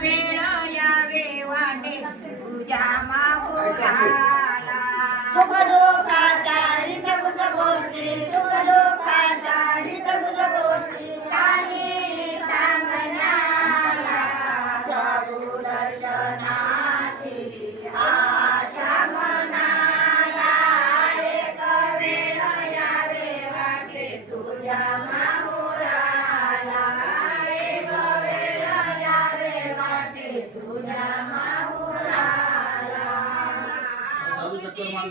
वेळ यावे वाटे तुझ्या माहुराला कटोर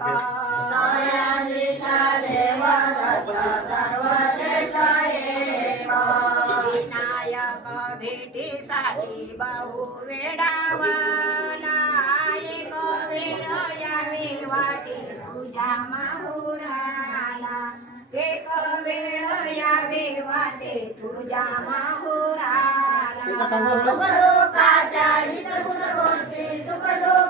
दयानिचा देवा दत्ता सर्वश्रेष्ठ एका विनायक भेटीसाठी बहु वेडावा एक वेळयावे वाटे तुझ्या माहुराला एक वेळ हित गुण कोणती? सुख लोक